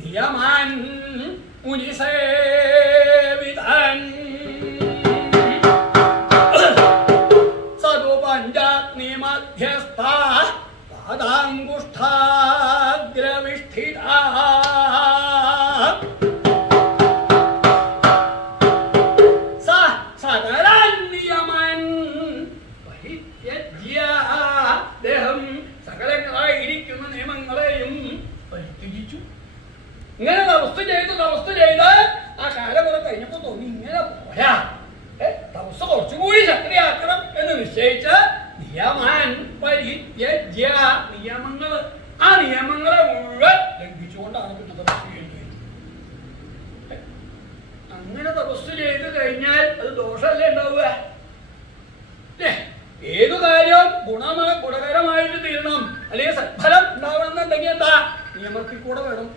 നിയമാൻ മുനിസേവിതാൻ സതുപഞ്ചാഗ്നിമധ്യസ്ഥ പാദാംഗുഷ്ഠാഗ്രവിഷ്ഠിത സകലാൻ നിയമൻ പരിത്യജ്യ ദേഹം സകലങ്ങളായിരിക്കുന്ന നിയമങ്ങളെയും പരിത്യജിച്ചു. ഇങ്ങനെ തപസ് ചെയ്ത് ആ കാലം കഴിഞ്ഞപ്പോ തോന്നി ഇങ്ങനെ പോരാ, തപസ് കുറച്ചുകൂടി ശക്തിയാക്കണം എന്ന് നിശ്ചയിച്ച് നിയമാൻ പരിത്യജ്യ ആ നിയമങ്ങളെ മുഴുവൻ ലംഘിച്ചുകൊണ്ടാണ് പിന്നെ തപസ് ചെയ്യുന്നത്. അങ്ങനെ തപസ് ചെയ്ത് കഴിഞ്ഞാൽ അത് ദോഷമല്ലേ ഉണ്ടാവുക? ഏതു കാര്യം ഗുണകരമായിട്ട് തീരണം, അല്ലെങ്കിൽ സത്ഫലം ഉണ്ടാവണം എന്നുണ്ടെങ്കിൽ എന്താ നിയമത്തിൽ കൂടെ വേണം.